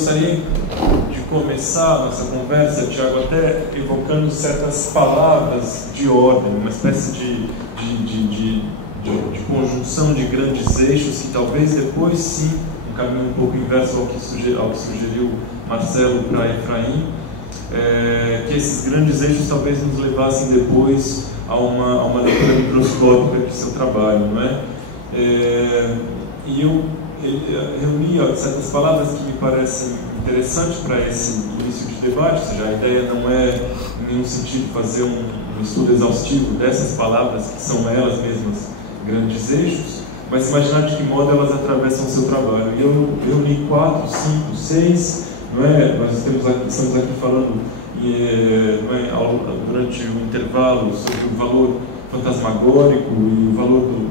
gostaria de começar a nossa conversa, Tiago, até evocando certas palavras de ordem, uma espécie de conjunção de grandes eixos que talvez depois sim, um caminho um pouco inverso ao que sugeriu Marcelo para Efraim, que esses grandes eixos talvez nos levassem depois a uma leitura microscópica de seu trabalho, não é? E eu reuni certas palavras que me parecem interessantes para esse início de debate, ou seja, a ideia não é em nenhum sentido fazer um estudo exaustivo dessas palavras que são elas mesmas grandes eixos, mas imaginar de que modo elas atravessam o seu trabalho. E eu reuni 4, 5, 6, não é? Nós estamos aqui falando durante o intervalo sobre o valor fantasmagórico e o valor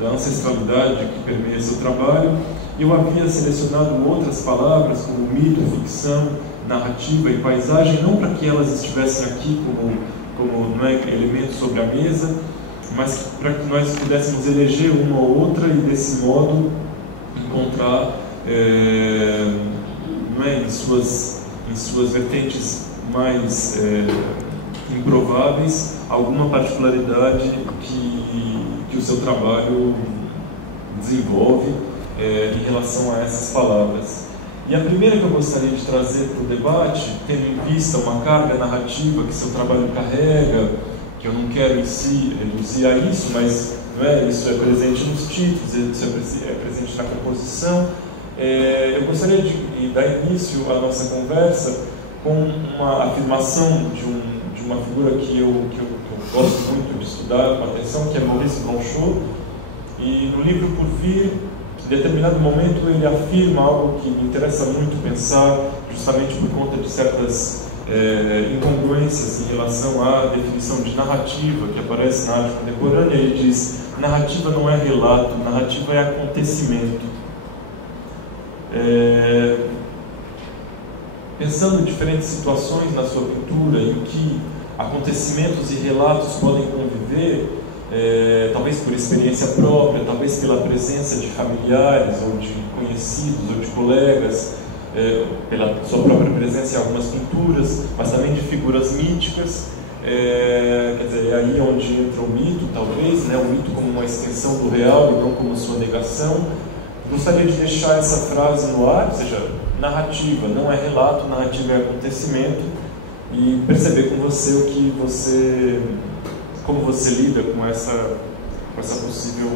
da ancestralidade que permeia seu trabalho. Eu havia selecionado outras palavras como mito, ficção, narrativa e paisagem, não para que elas estivessem aqui como elementos sobre a mesa, mas para que nós pudéssemos eleger uma ou outra e desse modo encontrar em suas vertentes mais improváveis alguma particularidade que o seu trabalho desenvolve em relação a essas palavras. E a primeira que eu gostaria de trazer para o debate, tendo em vista uma carga narrativa que seu trabalho carrega, que eu não quero em si reduzir a isso, mas isso é presente nos títulos, isso é presente na composição. Eu gostaria de dar início à nossa conversa com uma afirmação de uma figura que eu gosto muito de estudar com atenção, que é Maurice Blanchot, e no livro Por Vir, em determinado momento ele afirma algo que me interessa muito pensar, justamente por conta de certas incongruências em relação à definição de narrativa que aparece na arte contemporânea. Ele diz: narrativa não é relato, narrativa é acontecimento. Pensando em diferentes situações na sua pintura em que acontecimentos e relatos podem conviver, talvez por experiência própria, talvez pela presença de familiares ou de conhecidos ou de colegas, pela sua própria presença em algumas pinturas, mas também de figuras míticas. Quer dizer, é aí onde entra o mito, talvez, o mito como uma extensão do real e não como sua negação. Gostaria de deixar essa frase no ar, ou seja, narrativa não é relato, narrativa é acontecimento, e perceber com você como você lida com essa possível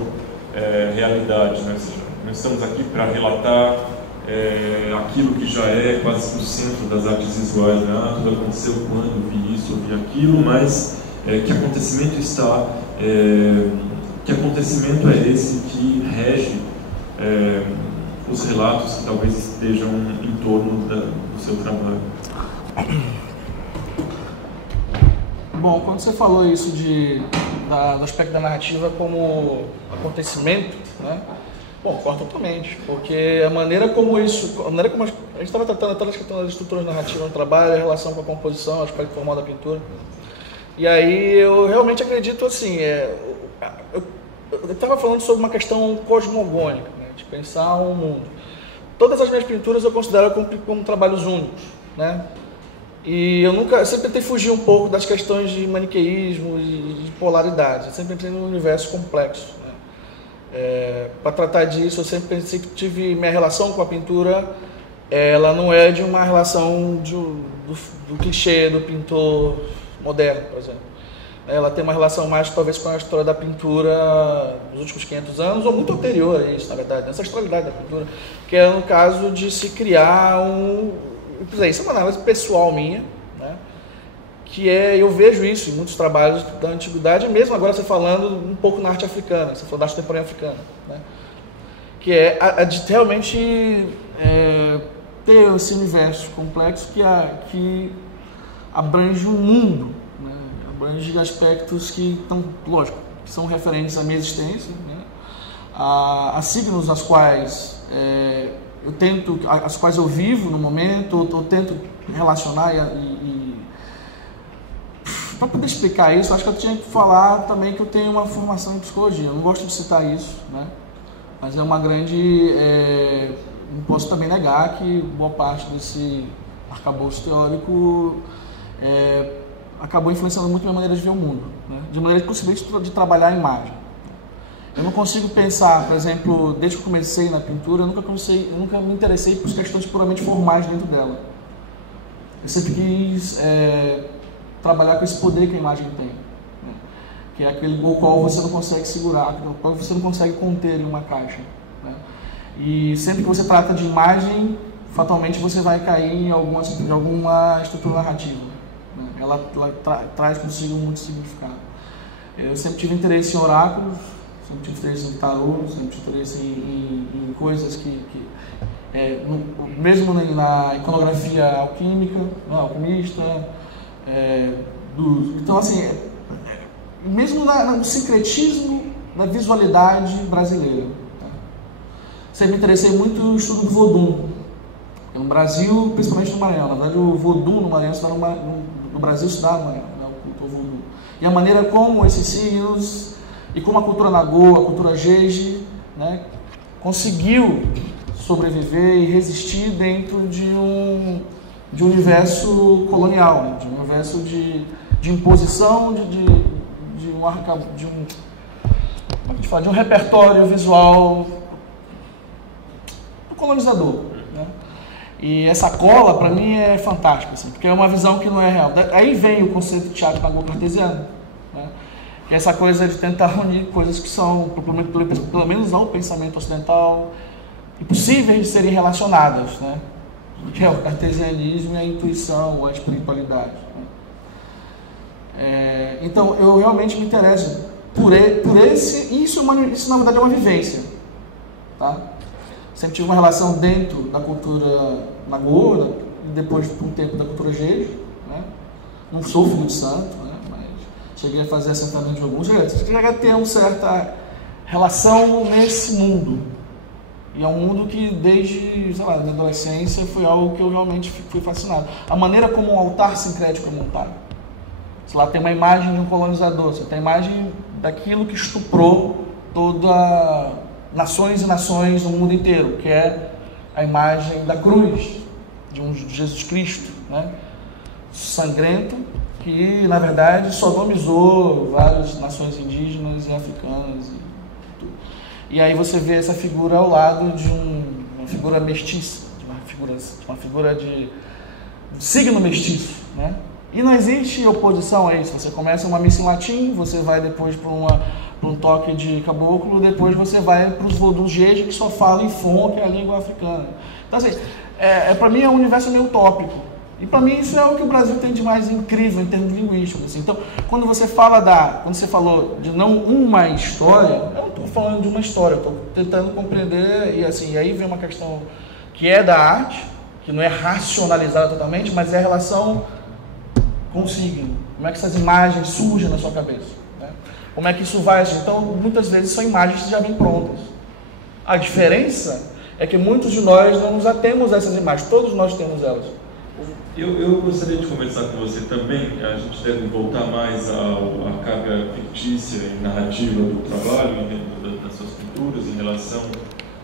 realidade, né? Ou seja, nós estamos aqui para relatar aquilo que já é quase o centro das artes visuais, né? Tudo aconteceu quando vi isso, ouvi aquilo, mas que acontecimento está, que acontecimento é esse que rege os relatos que talvez estejam em torno do seu trabalho. Bom, quando você falou isso do aspecto da narrativa como acontecimento, né? Bom, concordo totalmente, porque a maneira como a gente estava tratando todas as questões das estruturas narrativas no trabalho, a relação com a composição, o aspecto formal da pintura, e aí eu realmente acredito assim, eu estava falando sobre uma questão cosmogônica, né, de pensar um mundo. Todas as minhas pinturas eu considero como trabalhos únicos, né? E eu sempre tentei fugir um pouco das questões de maniqueísmo e de polaridade. Eu sempre entrei num universo complexo, né? Para tratar disso, eu sempre pensei que tive minha relação com a pintura, ela não é de uma relação do clichê do pintor moderno, por exemplo. Ela tem uma relação mais, talvez, com a história da pintura dos últimos 500 anos, ou muito anterior a isso, na verdade, a ancestralidade da pintura, que é no caso de se criar isso é uma análise pessoal minha, né? Eu vejo isso em muitos trabalhos da antiguidade, mesmo agora você falando um pouco na arte africana, você falou da arte contemporânea africana, né? Que é a de realmente ter esse universo complexo que abrange o mundo, né? Abrange aspectos que estão, lógico, que são referentes à minha existência, né? A signos às quais as quais eu vivo no momento, eu tento relacionar para poder explicar isso, acho que eu tinha que falar também que eu tenho uma formação em psicologia. Eu não gosto de citar isso, né? Mas é uma grande não posso também negar que boa parte desse arcabouço teórico acabou influenciando muito a minha maneira de ver o mundo, né? De maneira possível de trabalhar a imagem. Eu não consigo pensar, por exemplo, desde que eu comecei na pintura, eu nunca me interessei por questões puramente formais dentro dela. Eu sempre quis trabalhar com esse poder que a imagem tem, né? Que é aquele o qual você não consegue segurar, o qual você não consegue conter em uma caixa, né? E sempre que você trata de imagem, fatalmente você vai cair em alguma estrutura narrativa, né? Ela traz consigo muito significado. Eu sempre tive interesse em oráculos, sempre tive interesse em tarô, sempre tive interesse em coisas mesmo na iconografia alquímica, alquimista, então assim, mesmo no sincretismo da visualidade brasileira, tá? Sempre me interessei muito no estudo do Vodun, no Brasil, principalmente no Maranhão. Na verdade, o Vodun no Maranhão no Brasil se dá no Maranhão, né? O culto Vodun. E a maneira como esses signos e como a cultura Nagô, a cultura Jeje, né, conseguiu sobreviver e resistir dentro de um universo colonial, né? De um universo de imposição, de um repertório visual do colonizador, né? E essa cola, para mim, é fantástica, assim, porque é uma visão que não é real. Aí vem o conceito de teatro Nagô cartesiano, né? Que é essa coisa de tentar unir coisas que são, pelo menos ao pensamento ocidental, impossíveis de serem relacionadas, né? Que é o cartesianismo e a intuição ou a espiritualidade, né? Então, eu realmente me interesso por esse, e isso na verdade é uma vivência, tá? Sempre tive uma relação dentro da cultura Nagô, e depois, por um tempo, da cultura Jeje, né? Não sou filho de santo, né? Mas cheguei a fazer assentamento de alguns, cheguei a ter uma certa relação nesse mundo. E é um mundo que desde, sei lá, da adolescência foi algo que eu realmente fui fascinado. A maneira como um altar sincrético é montado. Sei lá, tem uma imagem de um colonizador, você tem a imagem daquilo que estuprou nações e nações no mundo inteiro, que é a imagem da cruz de um Jesus Cristo, né? Sangrento, que na verdade sodomizou várias nações indígenas e africanas. E aí você vê essa figura ao lado de uma figura mestiça, de uma figura de signo mestiço, né? E não existe oposição a isso. Você começa uma missa em latim, você vai depois para um toque de caboclo, depois você vai para os voduns Jeje, que só falam em Fon, que é a língua africana. Então assim, para mim é um universo meio utópico. E para mim isso é o que o Brasil tem de mais incrível em termos linguísticos. Assim. Então, quando você falou de não uma história, eu não estou falando de uma história, eu estou tentando compreender, e assim, aí vem uma questão que é da arte, que não é racionalizada totalmente, mas é a relação com o signo. Como é que essas imagens surgem na sua cabeça, né? Como é que isso vai agir? Então, muitas vezes são imagens que já vêm prontas. A diferença é que muitos de nós não nos atemos a essas imagens, todos nós temos elas. Eu gostaria de conversar com você também. A gente deve voltar mais à carga fictícia e narrativa do trabalho, das suas pinturas, em relação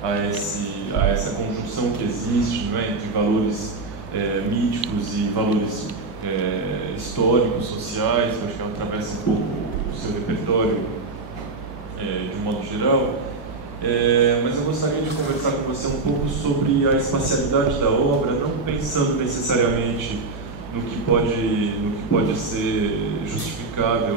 a essa conjunção que existe, não é, entre valores míticos e valores históricos, sociais. Eu acho que atravessa um pouco o seu repertório de um modo geral. Mas eu gostaria de conversar com você um pouco sobre a espacialidade da obra, não pensando necessariamente no que pode ser justificável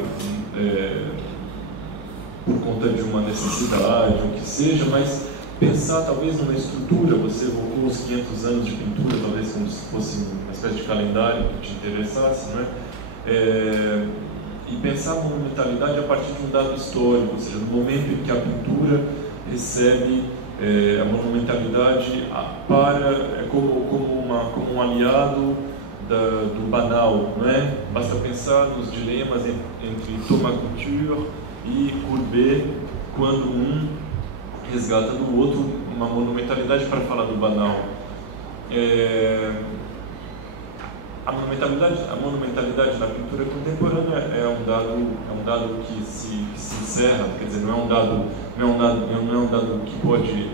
por conta de uma necessidade, o que seja, mas pensar talvez numa estrutura. Você evocou os 500 anos de pintura, talvez como se fosse uma espécie de calendário que te interessasse, não é? E pensar a monumentalidade a partir de um dado histórico, ou seja, no momento em que a pintura recebe a monumentalidade como um aliado do banal, não é? Basta pensar nos dilemas entre Thomas Couture e Courbet, quando um resgata do outro uma monumentalidade para falar do banal. A monumentalidade na pintura contemporânea é um dado que se encerra, quer dizer, não é um dado que pode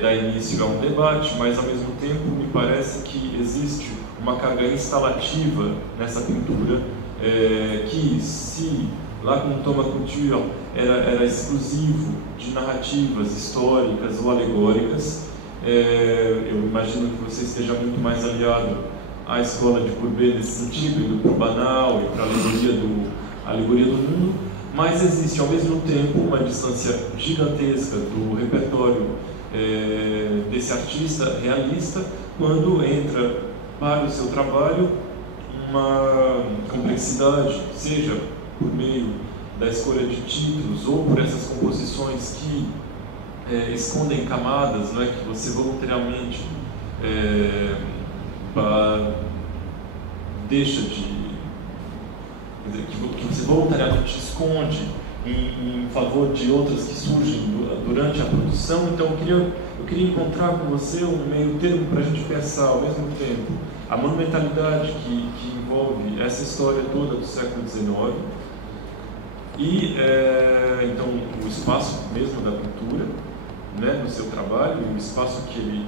dar início a um debate, mas ao mesmo tempo me parece que existe uma carga instalativa nessa pintura, que se lá com Thomas Couture era exclusivo de narrativas históricas ou alegóricas, eu imagino que você esteja muito mais aliado à escola de Courbet nesse sentido, indo para o banal e para a alegoria do mundo, mas existe ao mesmo tempo uma distância gigantesca do repertório desse artista realista quando entra para o seu trabalho uma complexidade, seja por meio da escolha de títulos ou por essas composições que escondem camadas, não é, que você voluntariamente deixa de... que você voluntariamente esconde em favor de outras que surgem durante a produção. Então eu queria encontrar com você um meio termo para a gente pensar ao mesmo tempo a monumentalidade que envolve essa história toda do século XIX e então o espaço mesmo da pintura, né, no seu trabalho, o espaço que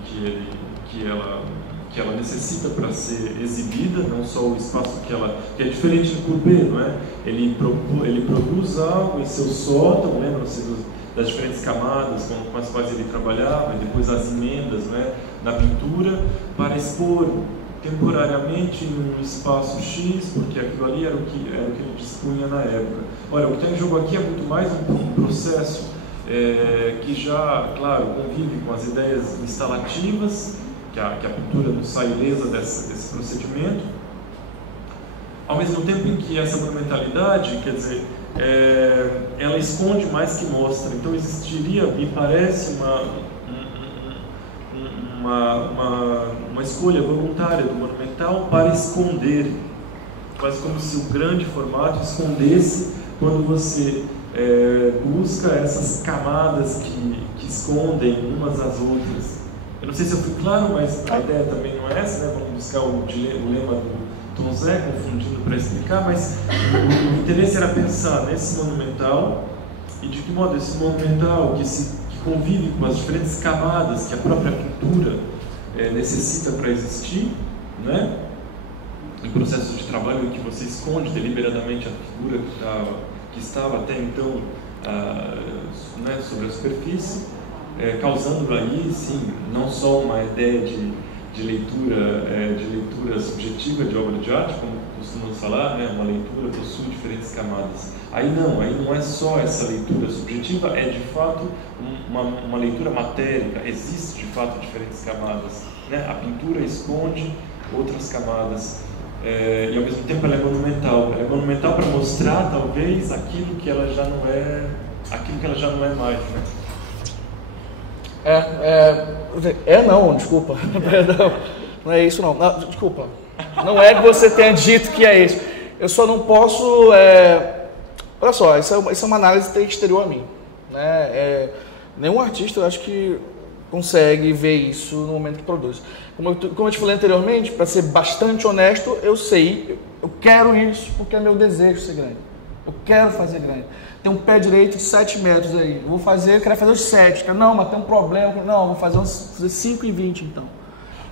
ela necessita para ser exibida, não só o espaço que é diferente do Courbet, não é? Ele produz algo em seu sótão, lembram-se das diferentes camadas com as quais ele trabalhava, e depois as emendas, não é, na pintura, para expor temporariamente num espaço X, porque aquilo ali era o que ele dispunha na época. Olha, o que está em jogo aqui é muito mais um processo que já, claro, convive com as ideias instalativas, que a pintura não sai ilesa desse procedimento, ao mesmo tempo em que essa monumentalidade, quer dizer, ela esconde mais que mostra. Então existiria, me parece, uma escolha voluntária do monumental para esconder, quase como se o grande formato escondesse quando você busca essas camadas que escondem umas às outras. Eu não sei se eu fui claro, mas a ideia também não é essa, né? Vamos buscar o lema do Tom Zé, confundindo para explicar, mas o interesse era pensar nesse monumental e de que modo esse monumental que convive com as diferentes camadas que a própria pintura necessita para existir, né? Em processos de trabalho em que você esconde deliberadamente a figura que estava até então né, sobre a superfície, causando aí, sim, não só uma ideia de leitura subjetiva de obra de arte, como costumamos falar, né, uma leitura possui diferentes camadas. Aí não é só essa leitura subjetiva, é de fato uma leitura matérica, existe de fato diferentes camadas, né? A pintura esconde outras camadas. E ao mesmo tempo ela é monumental para mostrar talvez aquilo que ela já não é mais, né? Não, desculpa, perdão, não é isso não, desculpa, não é que você tenha dito que é isso, eu só não posso, olha só, isso é uma análise exterior a mim, né? Nenhum artista, eu acho que consegue ver isso no momento que produz. Como eu te falei anteriormente, para ser bastante honesto, eu quero isso porque é meu desejo ser grande. Eu quero fazer grande. Tem um pé direito de 7 metros aí. Eu quero fazer os 7. Não, mas tem um problema. Não, vou fazer 5 e 20 então.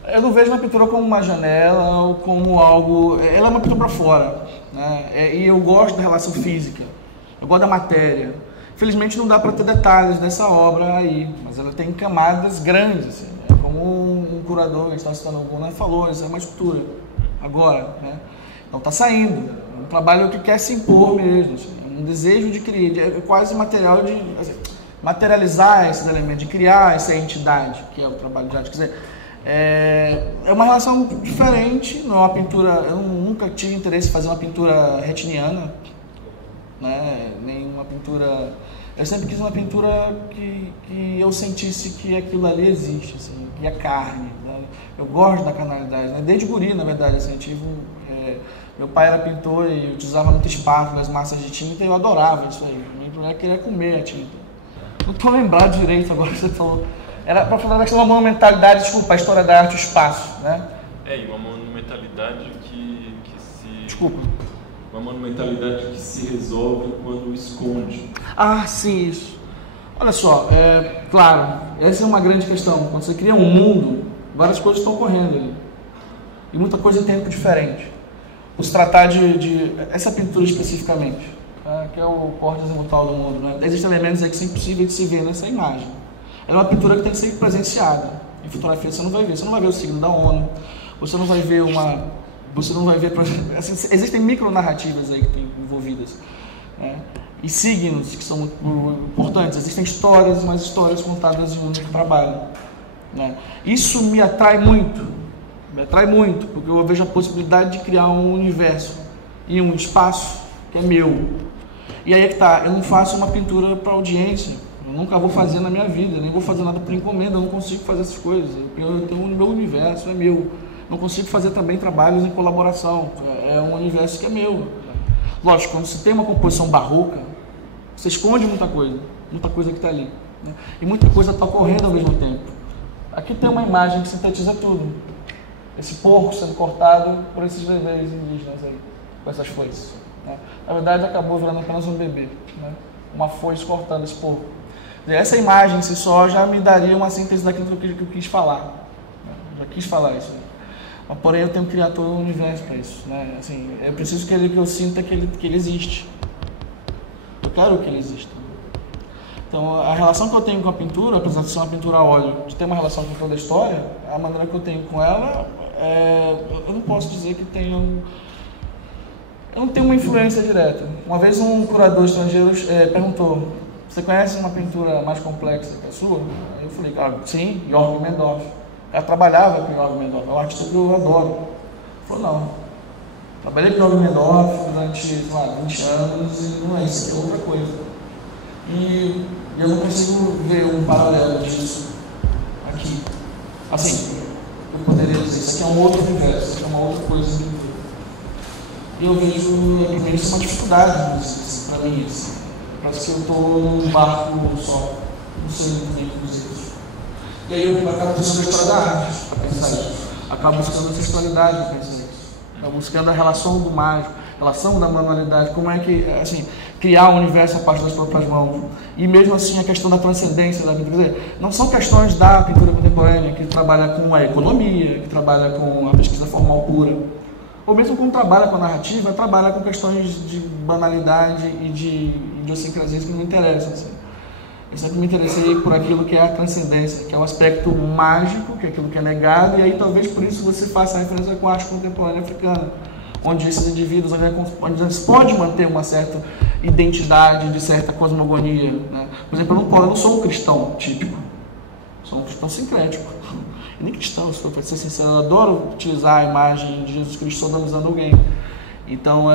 Eu não vejo uma pintura como uma janela ou como algo... Ela é uma pintura para fora, né? E eu gosto da relação física. Eu gosto da matéria. Felizmente não dá para ter detalhes dessa obra aí, mas ela tem camadas grandes, assim, né? Como um curador, a gente está citando o Bonan falou, isso é uma escultura, agora, né? Então está saindo, é um trabalho que quer se impor mesmo, assim, um desejo de criar, é quase material de materializar esses elementos, de criar essa entidade, que é o trabalho de arte. Quer dizer, é uma relação diferente, não é uma pintura, eu nunca tive interesse em fazer uma pintura retiniana, né? Nem uma pintura... Eu sempre quis uma pintura que eu sentisse que aquilo ali existe, assim, que é carne, né? Eu gosto da carnalidade, né? Desde guri, na verdade, assim, meu pai era pintor e utilizava muito espátula, as massas de tinta, e eu adorava isso aí. Eu queria comer a tinta. Não estou lembrado direito agora que você falou. Era para falar da questão da monumentalidade, desculpa, a história da arte e o espaço, né? E uma monumentalidade que se... Desculpa. Uma monumentalidade que se resolve quando esconde. Ah, sim, isso. Olha só, claro, essa é uma grande questão. Quando você cria um mundo, várias coisas estão ocorrendo ali. E muita coisa em tempo diferente. Por se tratar de essa pintura especificamente, que é o corte azimutal do mundo, né? Existem elementos aí que são impossíveis de se ver nessa imagem. É uma pintura que tem que ser presenciada. Em fotografia você não vai ver. Você não vai ver o signo da ONU. Você não vai ver assim, existem micronarrativas aí que tem envolvidas, né? E signos que são muito importantes. Existem histórias, mas histórias contadas em um único trabalho, né? Isso me atrai muito, porque eu vejo a possibilidade de criar um universo e um espaço que é meu. E aí é que tá, eu não faço uma pintura para audiência, eu nunca vou fazer na minha vida, nem vou fazer nada por encomenda, eu não consigo fazer essas coisas. Eu tenho o meu universo, é meu. Não consigo fazer também trabalhos em colaboração, é um universo que é meu. Lógico, quando você tem uma composição barroca, você esconde muita coisa que está ali, né? E muita coisa está ocorrendo ao mesmo tempo. Aqui tem uma imagem que sintetiza tudo. Esse porco sendo cortado por esses bebês indígenas aí, com essas foices, né? Na verdade, acabou virando apenas um bebê, né? Uma foice cortando esse porco. Essa imagem em si só já me daria uma síntese daquilo que eu quis falar, né? Já quis falar isso, né? Mas, porém, eu tenho que criar todo um universo para isso, né? Assim, eu preciso que eu sinta que ele existe. Eu quero que ele exista. Então, a relação que eu tenho com a pintura, apesar de ser uma pintura a óleo, de ter uma relação com toda a história, a maneira que eu tenho com ela, eu não posso dizer que tenho... Eu não tenho uma influência direta. Uma vez um curador estrangeiro perguntou: você conhece uma pintura mais complexa que a sua? Aí eu falei: claro, sim, Jorge Mendorf. Ela trabalhava com Jorge Mendorf, é um artista que eu adoro. Ele falou: não, trabalhei com Jorge Mendorf durante, sei lá, 20 anos e não é isso, aqui é outra coisa. E eu não consigo ver um paralelo disso aqui. Assim, eu poderia dizer, isso aqui é um outro universo, isso aqui é uma outra coisa. E eu vejo, primeiro, isso é uma dificuldade assim, para mim. Assim. Parece que eu estou num barco só, não sei muito bem como dizer isso. E aí eu acabo buscando a história da arte para pensar isso. Acabo buscando a sexualidade para pensar isso. Acabo buscando a relação do mágico, a relação da manualidade, como é que, assim, criar um universo a partir das próprias mãos. E mesmo assim a questão da transcendência da pintura. Quer dizer, não são questões da pintura contemporânea que trabalha com a economia, que trabalha com a pesquisa formal pura. Ou mesmo quando trabalha com a narrativa, trabalha com questões de banalidade e de idiosincrasias que não me interessam. Assim. Eu sempre me interessei por aquilo que é a transcendência, que é o aspecto mágico, que é aquilo que é negado, e aí talvez por isso você faça a referência com a arte contemporânea africana, onde esses indivíduos, onde se pode manter uma certa identidade, de certa cosmogonia, né? Por exemplo, eu não sou um cristão típico, sou um cristão sincrético. E nem cristão, se for para ser sincero, eu adoro utilizar a imagem de Jesus Cristo sodomizando alguém. Então,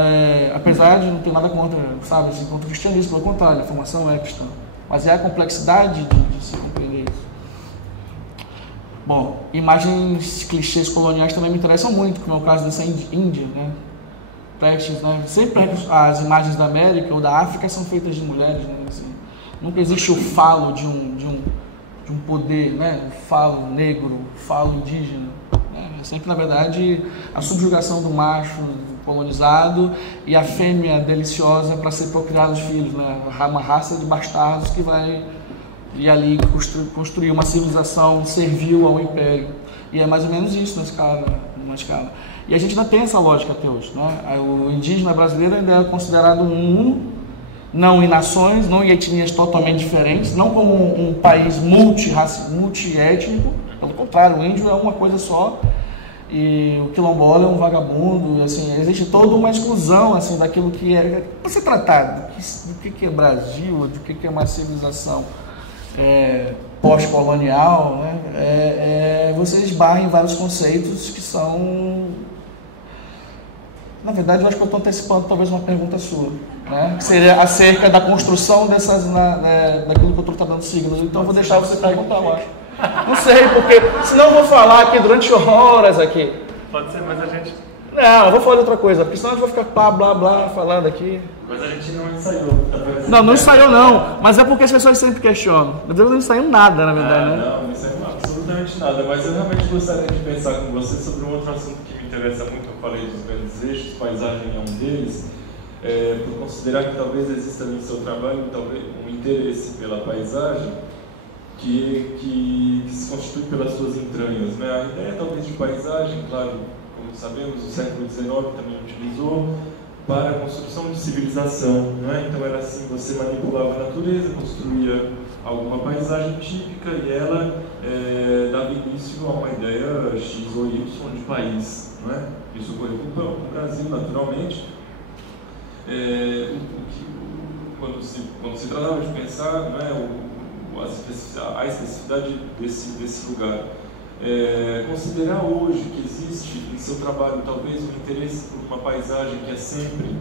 apesar de não ter nada contra, sabe, assim, contra o cristianismo, pelo contrário, a formação é cristã. Mas é a complexidade de se compreender isso. Bom, imagens clichês coloniais também me interessam muito, como é o caso dessa Índia, né? Né? Sempre as imagens da América ou da África são feitas de mulheres, né? Assim, nunca existe o falo de um poder, né? O falo negro, o falo indígena. Né? É sempre, na verdade, a subjugação do macho colonizado e a fêmea deliciosa para ser procriada os filhos, né? Uma raça de bastardos que vai e ali construir uma civilização servil ao império. E é mais ou menos isso numa escala. E a gente ainda tem essa lógica até hoje, né? O indígena brasileiro ainda é considerado um, não em nações, não em etnias totalmente diferentes, não como um país multiétnico, pelo contrário, o índio é uma coisa só e o quilombola é um vagabundo, assim, existe toda uma exclusão assim, daquilo que é. Para ser tratado do que é Brasil, do que é uma civilização pós-colonial, né? Você esbarra em vários conceitos que são. Na verdade, eu acho que eu estou antecipando talvez uma pergunta sua, né? Que seria acerca da construção daquilo que eu estou tratando de signos. Então, eu vou deixar você perguntar, eu acho. Não sei, porque senão eu vou falar aqui durante horas aqui. Pode ser, mas a gente... Não, eu vou falar de outra coisa, porque senão a gente vai ficar blá, blá, falando aqui. Mas a gente não ensaiou. Não ensaiou não, mas é porque as pessoas sempre questionam. Eu não ensaiou nada, na verdade, né? Não, não ensaiou absolutamente nada, mas eu realmente gostaria de pensar com você sobre um outro assunto que me interessa muito. Eu falei dos grandes eixos, paisagem é um deles. por considerar que talvez exista no seu trabalho talvez um interesse pela paisagem que se constitui pelas suas entranhas, né? A ideia talvez de paisagem, claro, como sabemos, o século XIX também utilizou para a construção de civilização, né? Então era assim, você manipulava a natureza, construía alguma paisagem típica e ela dava início a uma ideia X ou Y de país, não é? Isso ocorreu com o Brasil, naturalmente. Quando se tratava de pensar, não é, a especificidade desse lugar. Considerar hoje que existe em seu trabalho talvez um interesse por uma paisagem que é sempre,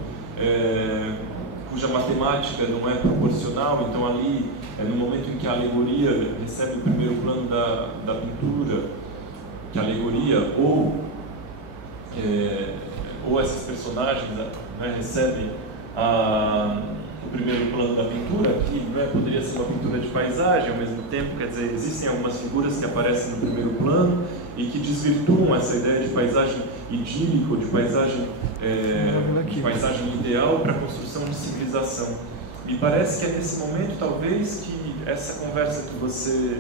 cuja matemática não é proporcional, então ali, no momento em que a alegoria recebe o primeiro plano da pintura, que a alegoria ou essas personagens, né, recebem o primeiro plano da pintura, que, né, poderia ser uma pintura de paisagem ao mesmo tempo, quer dizer, existem algumas figuras que aparecem no primeiro plano e que desvirtuam essa ideia de paisagem idílica, ou de paisagem ideal para a construção de civilização. Me parece que é nesse momento, talvez, que essa conversa que você,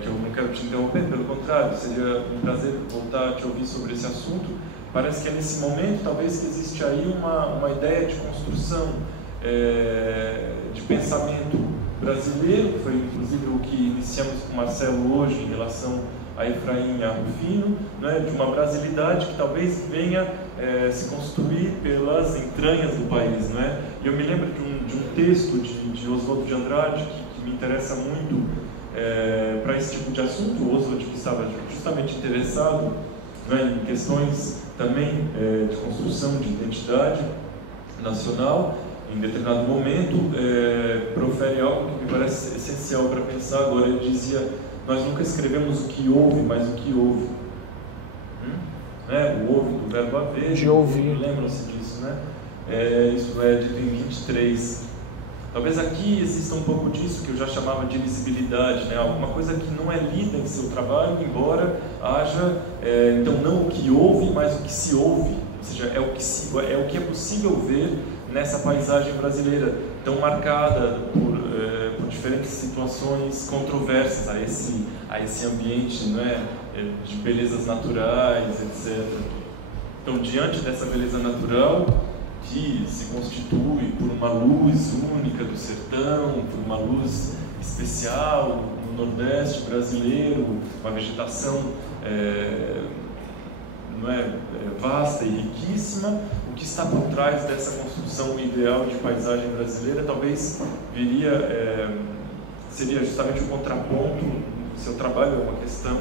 que eu não quero te interromper, pelo contrário, seria um prazer voltar a te ouvir sobre esse assunto. Parece que é nesse momento, talvez, que existe aí uma ideia de construção de pensamento brasileiro, que foi inclusive o que iniciamos com Marcelo hoje em relação a Efraim e a Rufino, né, de uma brasilidade que talvez venha se construir pelas entranhas do país, né? E eu me lembro de um texto de Oswald de Andrade que me interessa muito para esse tipo de assunto. O Oswald que estava justamente interessado, né, em questões também de construção de identidade nacional. Em determinado momento, profere algo que me parece essencial para pensar agora. Ele dizia: nós nunca escrevemos o que houve, mas o que houve. O houve do verbo haver, de ouvir. Lembram-se disso, né? Isso é dito em 23. Talvez aqui exista um pouco disso que eu já chamava de lisibilidade, né? Alguma coisa que não é lida em seu trabalho, embora haja, então, não o que houve, mas o que se ouve. Ou seja, é o que é possível ver nessa paisagem brasileira, tão marcada por diferentes situações controversas a esse ambiente, né, de belezas naturais, etc. Então, diante dessa beleza natural, que se constitui por uma luz única do sertão, por uma luz especial no Nordeste brasileiro, uma vegetação vasta e riquíssima, o que está por trás dessa construção ideal de paisagem brasileira talvez seria justamente o contraponto. Seu trabalho é uma questão,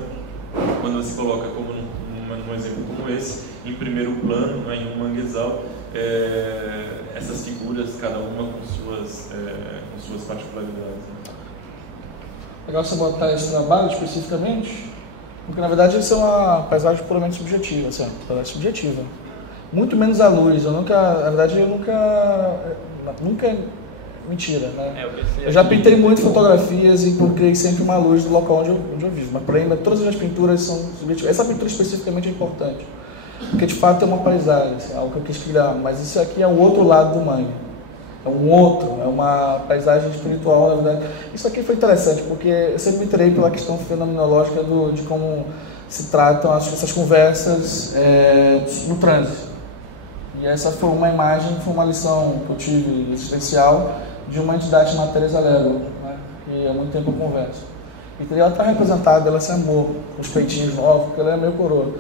quando se coloca como num exemplo como esse, em primeiro plano, né, em um manguezal, essas figuras, cada uma com suas particularidades. Né? Legal você botar esse trabalho especificamente, porque na verdade isso é uma paisagem puramente subjetiva, assim, paisagem subjetiva. Muito menos a luz. Mentira, né? Eu já pintei muito fotografias e procurei sempre uma luz do local onde eu vivo. Mas para mim, todas as pinturas são subjetivas. Essa pintura especificamente é importante, porque de fato é uma paisagem, assim, algo que eu quis criar. Mas isso aqui é o outro lado do mangue. É uma paisagem espiritual, na verdade. Isso aqui foi interessante, porque eu sempre me interessei pela questão fenomenológica de como se tratam essas conversas no trânsito. E essa foi uma imagem, foi uma lição que eu tive existencial de uma entidade chamada Teresa Lego, né, que há muito tempo eu converso. E ela está representada, ela se amou, com os peitinhos novos, porque ela é meio coroa.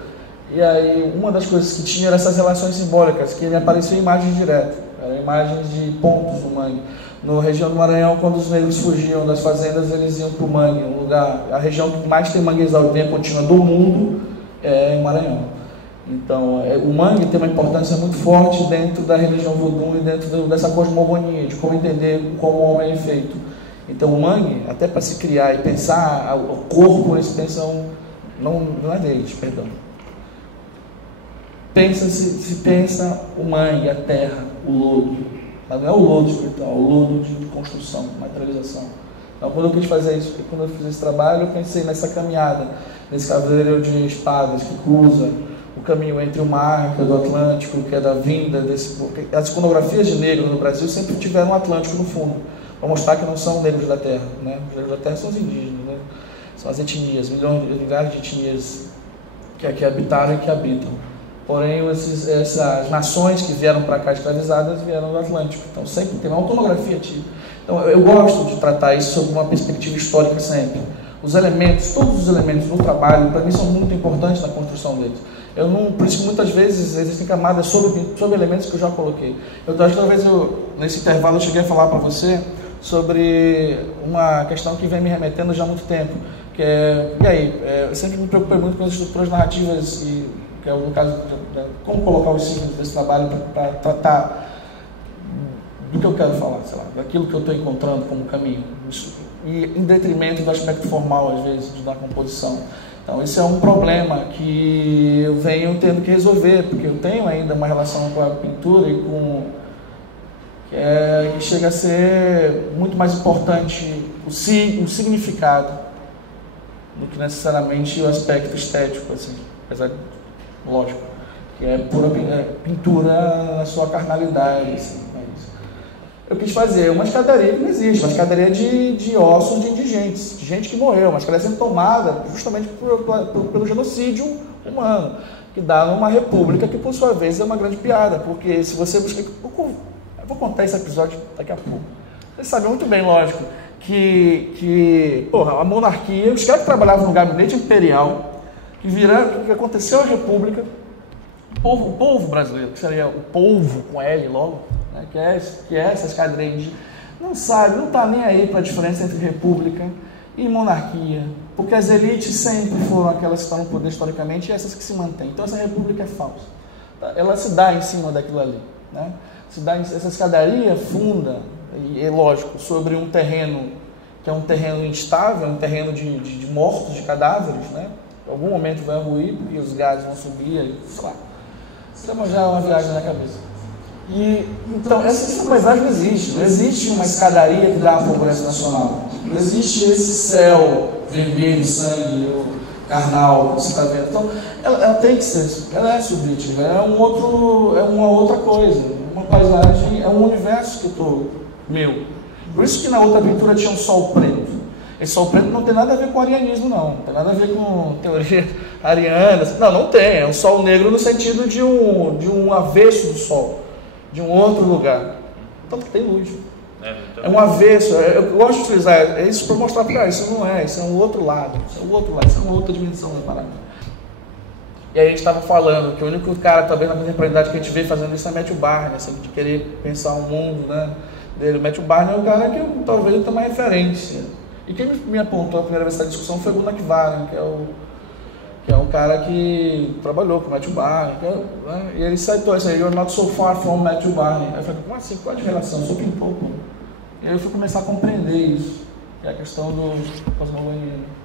E aí, uma das coisas que tinha eram essas relações simbólicas, que apareciam em imagens diretas, imagens de pontos do mangue. Na região do Maranhão, quando os negros fugiam das fazendas, eles iam para o mangue, um lugar, a região que mais tem manguezal de linha contínua do mundo é o Maranhão. Então, o mangue tem uma importância muito forte dentro da religião voodoo e dentro dessa cosmogonia, de como entender como o homem é feito. Então, o mangue, até para se criar e pensar o corpo, eles pensam, não é deles, perdão. Se pensa o mangue, a terra, o lodo. Mas não é o lodo espiritual, é o lodo de construção, materialização. Então, quando eu quis fazer isso, quando eu fiz esse trabalho, eu pensei nessa caminhada, nesse cavaleiro de espadas que cruza o caminho entre o mar, que é do Atlântico, que é da vinda desse... As iconografias de negro no Brasil sempre tiveram o Atlântico no fundo, para mostrar que não são negros da terra, né? Os negros da terra são os indígenas, né? São as etnias, milhares de etnias que aqui habitaram e que habitam. Porém, essas nações que vieram para cá escravizadas vieram do Atlântico. Então, sempre tem uma autonografia ativa. Então, eu gosto de tratar isso sob uma perspectiva histórica sempre. Os elementos, todos os elementos no trabalho, para mim, são muito importantes na construção deles. Por isso que muitas vezes existem camadas sobre elementos que eu já coloquei. Eu acho que talvez nesse intervalo eu cheguei a falar para você sobre uma questão que vem me remetendo já há muito tempo, que é, eu sempre me preocupei muito com as estruturas narrativas, que é no caso de como colocar os signos desse trabalho para tratar do que eu quero falar, sei lá, daquilo que eu estou encontrando como caminho, e em detrimento do aspecto formal, às vezes, da composição. Então, esse é um problema que eu venho tendo que resolver, porque eu tenho ainda uma relação com a pintura e que chega a ser muito mais importante o significado do que necessariamente o aspecto estético, assim, apesar de, lógico, que é pura pintura na sua carnalidade, assim, eu quis fazer uma escadaria que não existe, uma escadaria de ossos de indigentes, de gente que morreu, uma escadaria sendo tomada justamente pelo genocídio humano, que dá numa república que, por sua vez, é uma grande piada, porque se você buscar... Eu vou contar esse episódio daqui a pouco. Vocês sabem muito bem, lógico, que a monarquia, os caras que trabalhavam no gabinete imperial, que aconteceu a república, o povo brasileiro, que seria o povo com L logo, né, que é essa escadaria indígena, não sabe, não está nem aí para a diferença entre república e monarquia, porque as elites sempre foram aquelas que estão no poder historicamente e essas que se mantêm. Então essa república é falsa. Ela se dá em cima daquilo ali, né? Essa escadaria funda, e é lógico, sobre um terreno que é um terreno instável, um terreno de mortos, de cadáveres, né? Em algum momento vai ruir, porque os gases vão subir, sei lá. Estamos já uma viagem na cabeça. Então, essa paisagem não existe. Não existe uma escadaria que dá a Congresso Nacional. Não existe esse céu vermelho, sangue, carnal, que você está vendo. Então, ela tem que ser, ela é subjetiva, é uma outra coisa. Uma paisagem, é um universo que eu estou meu. Por isso que na outra pintura tinha um sol preto. Esse sol preto não tem nada a ver com arianismo, não tem nada a ver com teoria ariana. Não tem. É um sol negro no sentido de um avesso do sol, de um outro lugar. Tanto que tem luz. É um avesso. Eu gosto de utilizar isso para mostrar para isso não é. Isso é um outro lado. Isso é uma outra dimensão da parada. E aí a gente estava falando que o único cara, talvez na contemporaneidade, que a gente vê fazendo isso é Matthew Barney, assim, de querer pensar o mundo, né, dele. O Matthew Barney é o cara que talvez eu tenha uma referência. E quem me apontou a primeira vez nessa discussão foi o Gunnar Kvaran, que é um cara que trabalhou com o Matthew Barney, né? E ele citou isso aí, "You're not so far from Matthew Barney". Aí eu falei, como assim? Qual é a relação? Eu sou pintor, pô. E aí eu fui começar a compreender isso, que é a questão do cosmogonia.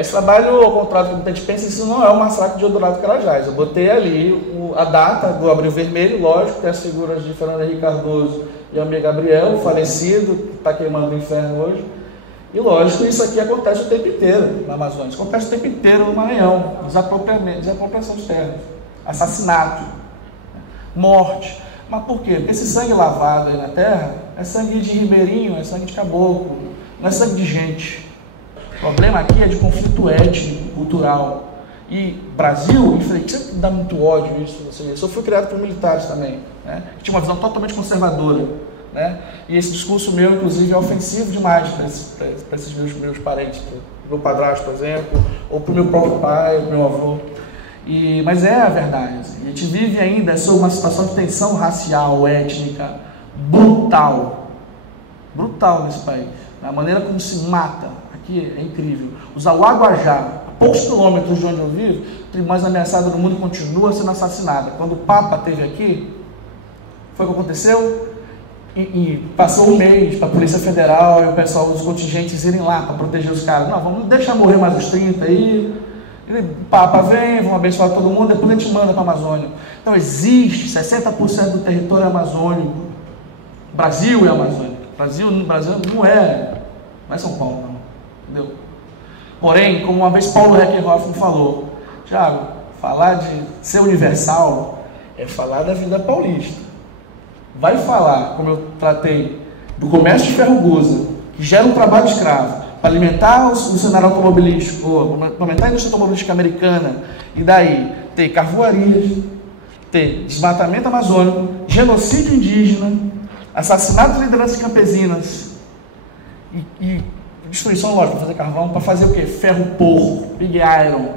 Esse trabalho, ao contrário do que a gente pensa, isso não é o massacre de Eldorado Carajás. Eu botei ali a data do Abril Vermelho, lógico, tem as figuras de Fernando Henrique Cardoso e Almir Gabriel, falecido, que está queimando no inferno hoje. E lógico, isso aqui acontece o tempo inteiro na Amazônia, isso acontece o tempo inteiro no Maranhão, desapropriação de terras, assassinato, morte. Mas por quê? Porque esse sangue lavado aí na terra é sangue de ribeirinho, é sangue de caboclo, não é sangue de gente. O problema aqui é de conflito étnico, cultural. E Brasil, infelizmente, sempre dá muito ódio isso. Eu só fui criado por militares também, né? Que tinha uma visão totalmente conservadora, né? E esse discurso meu, inclusive, é ofensivo demais para esses meus parentes, para o meu padrasto, por exemplo, ou para o meu próprio pai, para o meu avô. Mas é a verdade. Assim. A gente vive ainda sob uma situação de tensão racial, étnica, brutal nesse país. A maneira como se mata aqui é incrível. Os Auaguajá, a poucos quilômetros de onde eu vivo, a tribo mais ameaçada do mundo continua sendo assassinada. Quando o Papa esteve aqui, foi o que aconteceu? E passou um mês para a Polícia Federal e o pessoal, os contingentes irem lá para proteger os caras. Não, vamos deixar morrer mais uns 30 aí. O Papa vem, vamos abençoar todo mundo, depois a gente manda para a Amazônia. Então existe 60% do território amazônico. Brasil é amazônico. Brasil não é São Paulo, não. Entendeu? Porém, como uma vez Paulo Reckenhoff falou, Thiago, falar de ser universal, é falar da vida paulista. Vai falar, como eu tratei, do comércio de ferro-gusa, que gera um trabalho escravo, para alimentar o cenário automobilístico, ou aumentar a indústria automobilística americana, e daí ter carvoarias, ter desmatamento amazônico, genocídio indígena, assassinato de lideranças campesinas e destruição, lógico, para fazer carvão, para fazer o quê? Ferro porro, pig iron,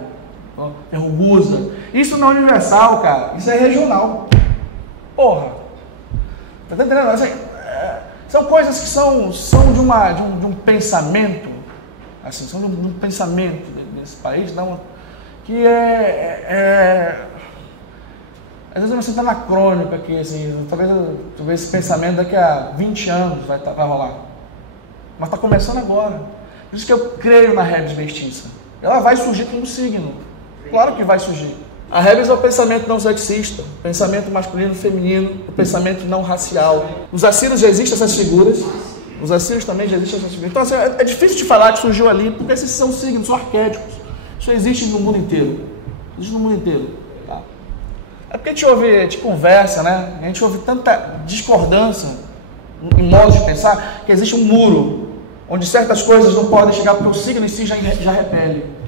ferro-gusa. Isso não é universal, cara, isso é regional. Porra! Tá entendendo? São coisas que são de um pensamento, assim, são de um pensamento desse país, que às vezes eu me sinto anacrônico aqui, assim, talvez esse pensamento daqui a 20 anos vai rolar. Mas está começando agora. Por isso que eu creio na Rebes Mestiça. Ela vai surgir como signo. Claro que vai surgir. A Rebes é o pensamento não sexista, o pensamento masculino, feminino, o pensamento não racial. Os assírios já existem essas figuras, os assírios também já existem essas figuras. Então assim, é difícil de falar que surgiu ali, porque esses são signos, são arquétipos. Isso existe no mundo inteiro. Existe no mundo inteiro. Tá? É porque a gente conversa, né? A gente ouve tanta discordância em modos de pensar, que existe um muro, onde certas coisas não podem chegar, porque o signo em si já repele.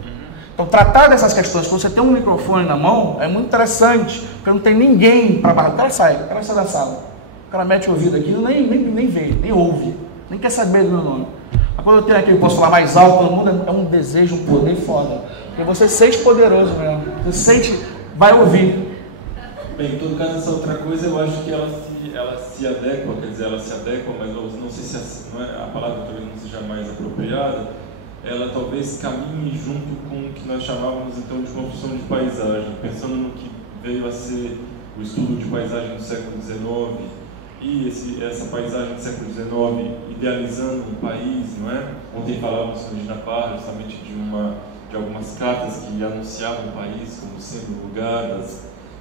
Então, tratar dessas questões, quando você tem um microfone na mão, é muito interessante, porque não tem ninguém para barrar. O cara sai da sala, o cara mete o ouvido aqui, nem vê, nem ouve, nem quer saber do meu nome. Mas quando eu tenho aqui, eu posso falar mais alto, todo mundo é um desejo, um poder foda. Porque você sente poderoso mesmo, você sente, vai ouvir. Bem, em todo caso, essa outra coisa, eu acho que ela se adequa, mas eu não sei se a palavra talvez não seja mais apropriada. Ela talvez caminhe junto com o que nós chamávamos então de construção de paisagem, pensando no que veio a ser o estudo de paisagem do século XIX e essa paisagem do século XIX idealizando um país, não é? Ontem falávamos com a Gina Parra justamente de algumas cartas que anunciavam o país como sendo o lugar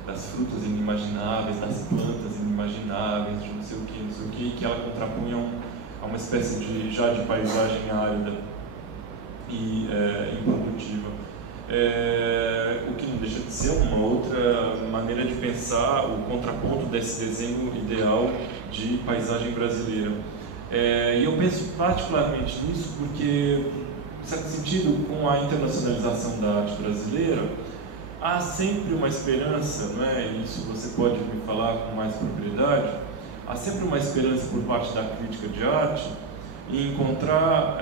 das frutas inimagináveis, das plantas inimagináveis, de não sei o que, que ela contrapunha a uma espécie de paisagem árida e improdutiva. O que não deixa de ser uma outra maneira de pensar o contraponto desse desenho ideal de paisagem brasileira. E eu penso particularmente nisso porque, em certo sentido, com a internacionalização da arte brasileira, há sempre uma esperança, não é? Isso você pode me falar com mais propriedade, há sempre uma esperança por parte da crítica de arte e encontrar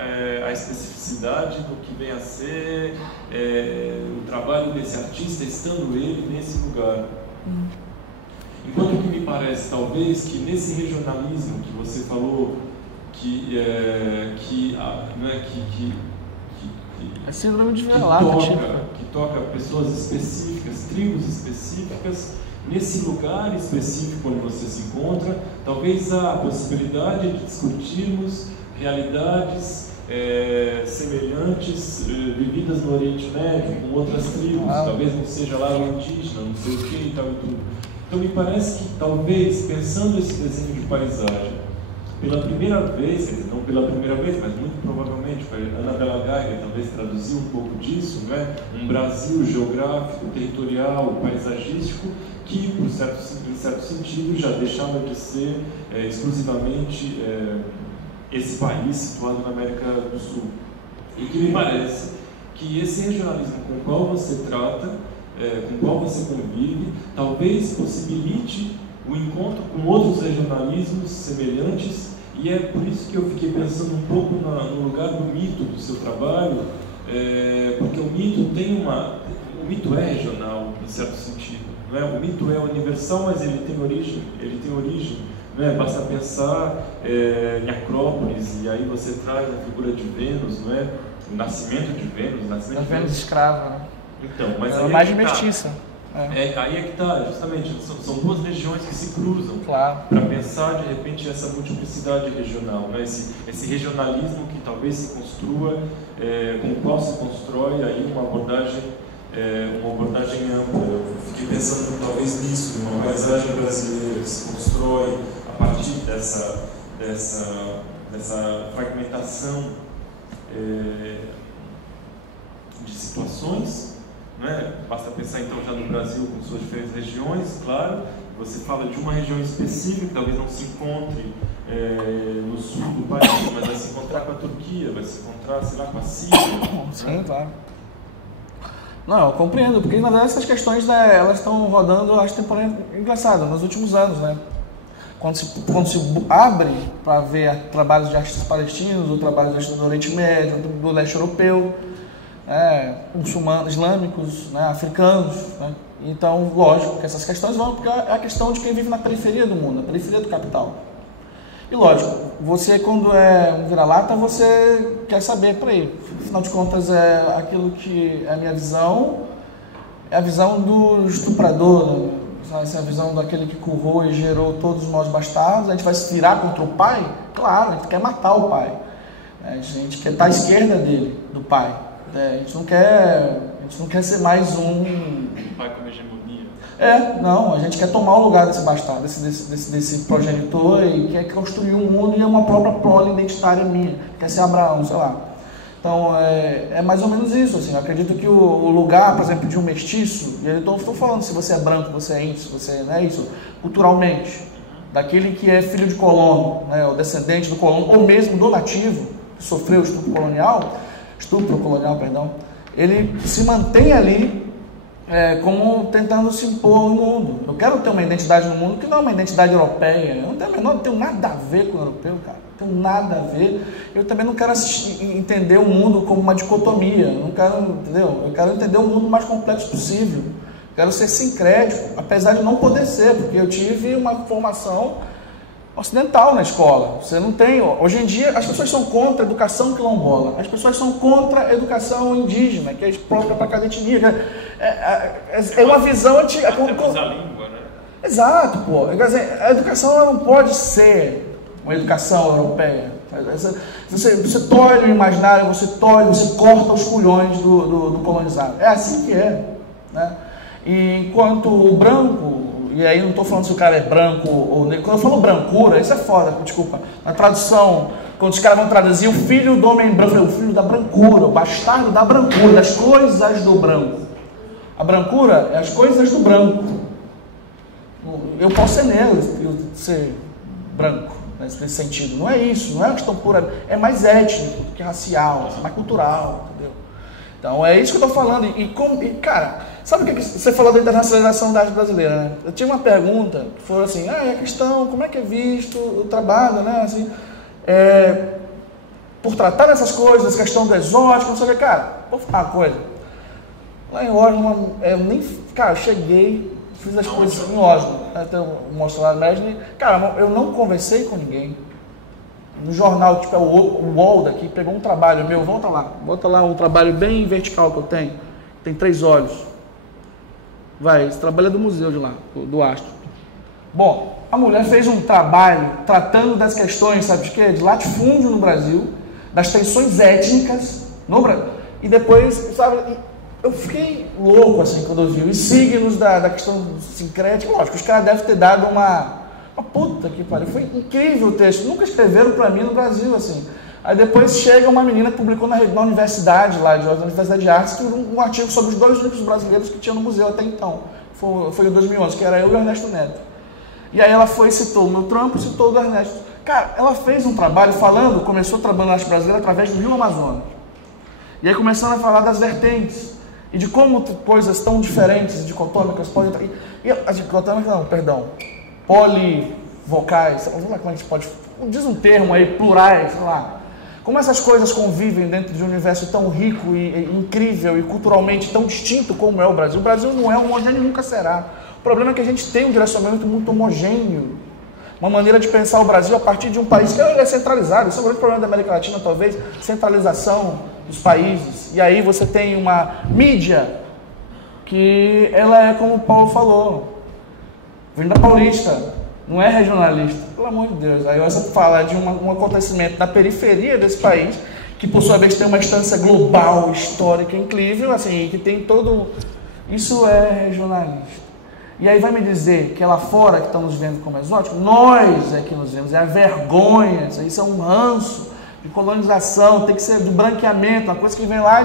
a especificidade do que vem a ser o trabalho desse artista, estando ele nesse lugar. Enquanto que me parece, talvez, que nesse regionalismo que você falou, é síndrome de vira-lata, que toca pessoas específicas, tribos específicas, nesse lugar específico onde você se encontra, talvez há a possibilidade de discutirmos realidades semelhantes vividas no Oriente Médio com outras tribos, talvez não seja lá o indígena, não sei o que e tal e tudo. Então me parece que talvez, pensando esse desenho de paisagem, pela primeira vez, quer dizer, não pela primeira vez, mas muito provavelmente, Ana Bela Geiger talvez traduziu um pouco disso, né? Um Brasil geográfico, territorial, paisagístico, que, por certo sentido, já deixava de ser exclusivamente esse país situado na América do Sul. E que me parece que esse regionalismo com o qual você trata, com o qual você convive, talvez possibilite o encontro com outros regionalismos semelhantes, e é por isso que eu fiquei pensando um pouco no lugar do mito do seu trabalho, porque o mito é regional, em certo sentido, não é? O mito é universal, mas ele tem origem, não é? Basta pensar em Acrópolis, e aí você traz a figura de Vênus, não é? O nascimento de Vênus, a Vênus escrava, né? Então, mas a imagem mestiça. Aí é que está, justamente, são duas regiões que se cruzam, claro, para pensar de repente essa multiplicidade regional, né? Esse regionalismo que talvez se construa, com o qual se constrói aí uma abordagem ampla. Eu fiquei pensando talvez nisso, numa paisagem brasileira que se constrói a partir dessa fragmentação de situações, né? Basta pensar então já no Brasil com suas diferentes regiões, claro. Você fala de uma região específica que talvez não se encontre no sul do país, mas vai se encontrar com a Turquia, vai se encontrar, sei lá, com a Síria. Sim, né? claro. Não, eu compreendo, porque na verdade essas questões, né, elas estão rodando, acho que engraçado, nos últimos anos, né? Quando se abre para ver trabalhos de artistas palestinos, ou trabalhos de artistas do Oriente Médio, do leste europeu, muçulmanos, islâmicos, né, africanos, né? Então, lógico que essas questões vão, porque é a questão de quem vive na periferia do mundo, na periferia do capital. E lógico, você quando é um vira-lata, você quer saber, peraí, afinal de contas é aquilo que é a minha visão, é a visão do estuprador, essa é a visão daquele que currou e gerou todos nós bastardos. A gente vai se virar contra o pai? Claro, a gente quer matar o pai. A gente quer estar à esquerda dele, do pai. A gente não quer ser mais um pai com hegemonia. Não, a gente quer tomar o lugar desse bastardo, desse progenitor, e quer construir um mundo e uma própria prole identitária minha, quer ser Abraão, sei lá. Então, é mais ou menos isso, assim. Eu acredito que o lugar, por exemplo, de um mestiço, e eu estou falando se você é branco, você é índio, se você não é isso, culturalmente, daquele que é filho de colono, né, ou descendente do colono, ou mesmo do nativo, que sofreu estupro colonial, ele se mantém ali como tentando se impor no mundo. Eu quero ter uma identidade no mundo que não é uma identidade europeia. Eu não tenho nada a ver com o europeu, cara. Não tenho nada a ver. Eu também não quero entender o mundo como uma dicotomia. Eu não quero, entendeu? Eu quero entender o mundo o mais complexo possível. Eu quero ser sincrético, apesar de não poder ser, porque eu tive uma formação ocidental na escola. Você não tem. Hoje em dia, as pessoas são contra a educação quilombola. As pessoas são contra a educação indígena, que é própria para cada etnia. É uma visão antiga. Até para usar a língua, né? Exato, pô. A educação ela não pode ser uma educação europeia. Você tolhe o imaginário, você corta os culhões do colonizado. É assim que é, né? E enquanto o branco, e aí não estou falando se o cara é branco ou negro, quando eu falo brancura, isso é foda, desculpa. Na tradução, quando os caras vão traduzir o filho do homem branco, o filho da brancura, o bastardo da brancura, das coisas do branco. A brancura é as coisas do branco. Eu posso ser negro, eu ser branco, nesse sentido. Não é isso, não é uma questão pura, é mais étnico do que racial, é mais cultural, entendeu? Então é isso que eu estou falando. E cara, sabe o que você falou da internacionalização da arte brasileira, né? Eu tinha uma pergunta que foi assim, a questão, como é que é visto o trabalho, né? Assim, por tratar dessas coisas, questão do exótico, não sei o que, cara, vou falar uma coisa. Lá em Oslo, eu cheguei, fiz as coisas em Oslo, até eu mostro lá na imagem, cara, eu não conversei com ninguém. No jornal, tipo, o UOL daqui, pegou um trabalho meu, bota lá um trabalho bem vertical que eu tenho, tem 3 olhos. Esse trabalho é do museu de lá, do Astro. Bom, a mulher fez um trabalho tratando das questões, sabe de quê? De latifúndio no Brasil, das tensões étnicas no Brasil, e depois, sabe, eu fiquei louco, assim, quando eu vi os signos da questão sincrética. Lógico, os caras devem ter dado uma puta que pariu, foi incrível o texto, nunca escreveram pra mim no Brasil, assim. Aí depois chega uma menina que publicou na universidade lá, na Universidade de Artes, um artigo sobre os 2 únicos brasileiros que tinha no museu até então, foi em 2011, que era eu e o Ernesto Neto. E aí ela citou o meu trampo e citou o do Ernesto. Cara, ela fez um trabalho começou trabalhando na arte brasileira através do Rio Amazonas. E aí começando a falar das vertentes, e de como coisas tão diferentes, dicotômicas, polivocais, sei lá como a gente pode, diz um termo aí, plurais, sei lá. Como essas coisas convivem dentro de um universo tão rico e incrível e culturalmente tão distinto como é o Brasil. O Brasil não é homogêneo e nunca será. O problema é que a gente tem um direcionamento muito homogêneo. Uma maneira de pensar o Brasil a partir de um país que é centralizado. Esse é o grande problema da América Latina, talvez, centralização dos países. E aí você tem uma mídia que ela é, como o Paulo falou, Avenida Paulista, não é regionalista, pelo amor de Deus. Aí você fala de um acontecimento na periferia desse país, que por sua vez tem uma instância global, histórica, incrível, assim, que tem todo... Isso é regionalista. E aí vai me dizer que é lá fora que estão nos vendo como exótico? Nós é que nos vemos, é a vergonha, isso é um ranço de colonização, tem que ser do branqueamento, uma coisa que vem lá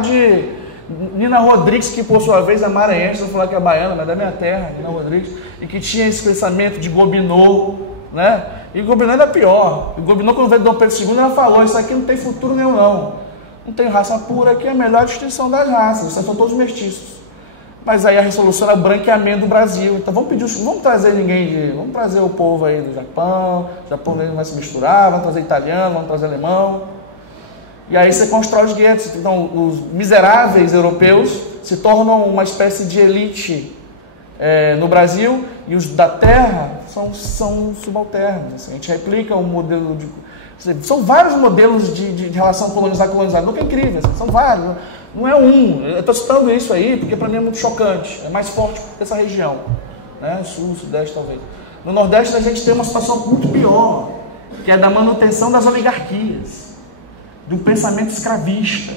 Nina Rodrigues, que por sua vez é maranhense, vou falar que é baiana, mas é da minha terra, Nina Rodrigues, e que tinha esse pensamento de Gobineau, né? E Gobineau ainda pior. E Gobineau, quando veio Dom Pedro II, ela falou: isso aqui não tem futuro nenhum, não. Não tem raça pura, que é a melhor distinção das raças, isso são todos mestiços. Mas aí a resolução era o branqueamento do Brasil. Então vamos trazer vamos trazer o povo aí do Japão, o Japão não vai se misturar, vamos trazer italiano, vamos trazer alemão. E aí você constrói os guetos. Então os miseráveis europeus se tornam uma espécie de elite no Brasil, e os da terra são subalternos. Assim. A gente replica um modelo de... São vários modelos de relação colonizado-colonizado. Nunca é incrível, assim, são vários. Não é um. Eu estou citando isso aí porque para mim é muito chocante. É mais forte dessa região. Né? Sul, Sudeste talvez. No Nordeste a gente tem uma situação muito pior, que é da manutenção das oligarquias, do pensamento escravista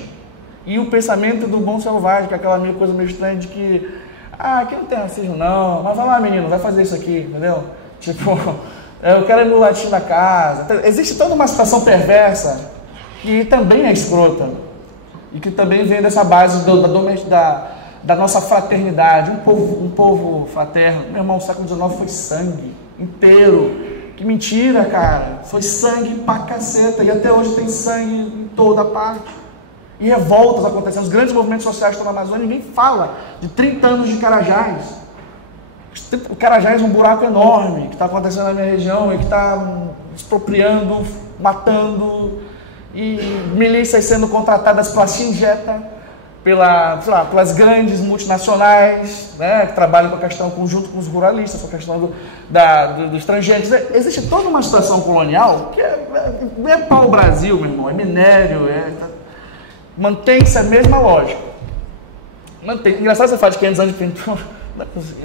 e o pensamento do bom selvagem, que é aquela coisa meio estranha de que aqui não tem racismo não, mas vai lá menino, vai fazer isso aqui, entendeu? Tipo, eu quero ir no latim da casa. Existe toda uma situação perversa que também é escrota. E que também vem dessa base da nossa fraternidade, um povo fraterno. Meu irmão, o século XIX foi sangue inteiro. Que mentira, cara. Foi sangue pra caceta. E até hoje tem sangue em toda parte. E revoltas acontecendo. Os grandes movimentos sociais estão na Amazônia. Ninguém fala de 30 anos de Carajás. O Carajás é um buraco enorme que está acontecendo na minha região e que está expropriando, matando... E milícias sendo contratadas pela Singenta, pelas grandes multinacionais, né, que trabalham com a questão conjunto com os ruralistas, com a questão dos estrangeiros. Existe toda uma situação colonial que não é pau-brasil, meu irmão, é minério, mantém-se a mesma lógica. Engraçado você falar de 500 anos de pintura,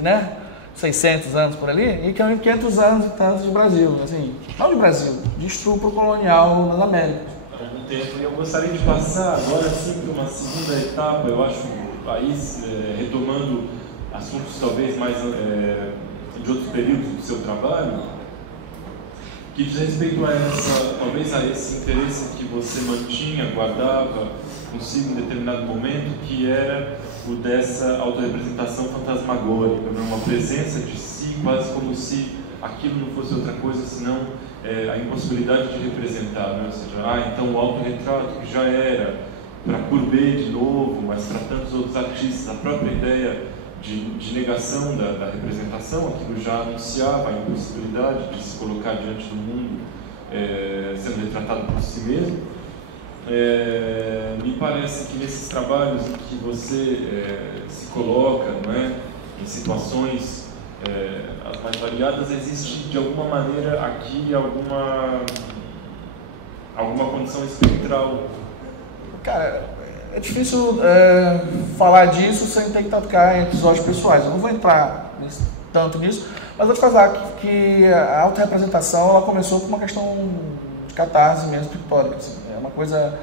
né? 600 anos por ali, e que é 500 anos e tantos de Brasil, assim, não de Brasil, de estupro colonial nas Américas. Algum tempo. E eu gostaria de passar agora sim para uma segunda etapa, eu acho, aí retomando assuntos talvez mais de outros períodos do seu trabalho, que diz respeito talvez a esse interesse que você mantinha, guardava consigo em determinado momento, que era o dessa autorrepresentação fantasmagórica, né? Uma presença de si, quase como se aquilo não fosse outra coisa senão a impossibilidade de representar, né? Ou seja, então o autorretrato que já era para Courbet de novo, mas para tantos outros artistas, a própria ideia de negação da representação, aquilo já anunciava a impossibilidade de se colocar diante do mundo sendo retratado por si mesmo. Me parece que nesses trabalhos em que você se coloca, não é, em situações as mais variadas, existe de alguma maneira aqui alguma condição espectral? Cara, é difícil falar disso sem ter que tocar em episódios pessoais. Eu não vou entrar tanto nisso, mas vou te falar que a autorrepresentação ela começou com uma questão de catarse mesmo, pictórica. Assim. É uma coisa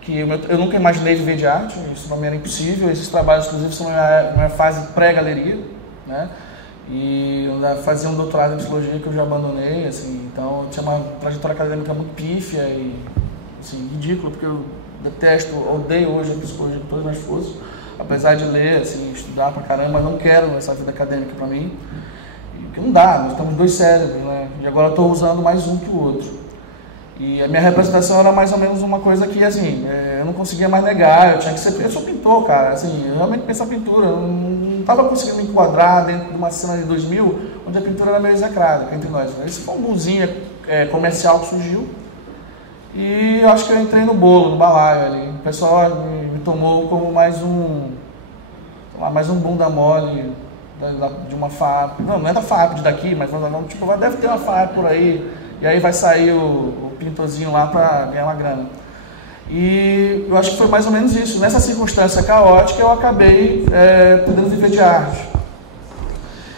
que eu nunca imaginei viver de arte, isso para mim era impossível. Esses trabalhos, inclusive, são na minha fase pré-galeria, né? E eu fazia um doutorado em psicologia que eu já abandonei, assim, então tinha uma trajetória acadêmica muito pífia e assim, ridícula, porque eu odeio hoje a psicologia com todas as forças, apesar de ler, assim, estudar pra caramba, mas não quero essa vida acadêmica pra mim, porque não dá, nós temos dois cérebros, né? E agora eu estou usando mais um que o outro. E a minha representação era mais ou menos uma coisa que, assim, eu não conseguia mais negar, eu sou pintor, cara, assim, eu realmente penso a pintura, eu não estava conseguindo me enquadrar dentro de uma cena de 2000, onde a pintura era meio execrada entre nós. Esse foi um boomzinho comercial que surgiu, e eu acho que eu entrei no bolo, no balaio ali. O pessoal me tomou como mais um bunda mole de uma FAAP, não é da FAAP daqui, mas tipo, deve ter uma FAAP por aí, e aí vai sair o pintorzinho lá para ganhar uma grana. E eu acho que foi mais ou menos isso. Nessa circunstância caótica, eu acabei podendo viver de arte.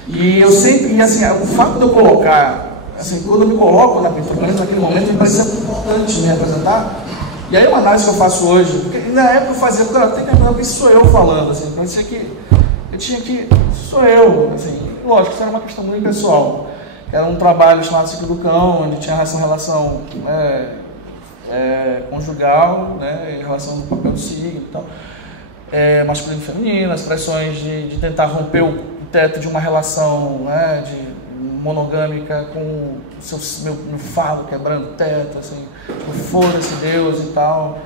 E eu sempre, assim, o fato de eu colocar, assim, quando eu me coloco na pintura, naquele momento, me parecia muito importante me representar. E aí uma análise que eu faço hoje, porque na época eu fazia, tem que lembrar que isso sou eu falando, assim, parecia que eu tinha que, sou eu, assim, lógico, isso era uma questão muito pessoal. Era um trabalho chamado Ciclo do Cão, onde tinha essa relação conjugal, né, em relação do papel do signo e tal. masculino e feminino, as pressões de tentar romper o teto de uma relação, né, monogâmica com o meu fardo quebrando o teto, assim, tipo, foda-se Deus e tal.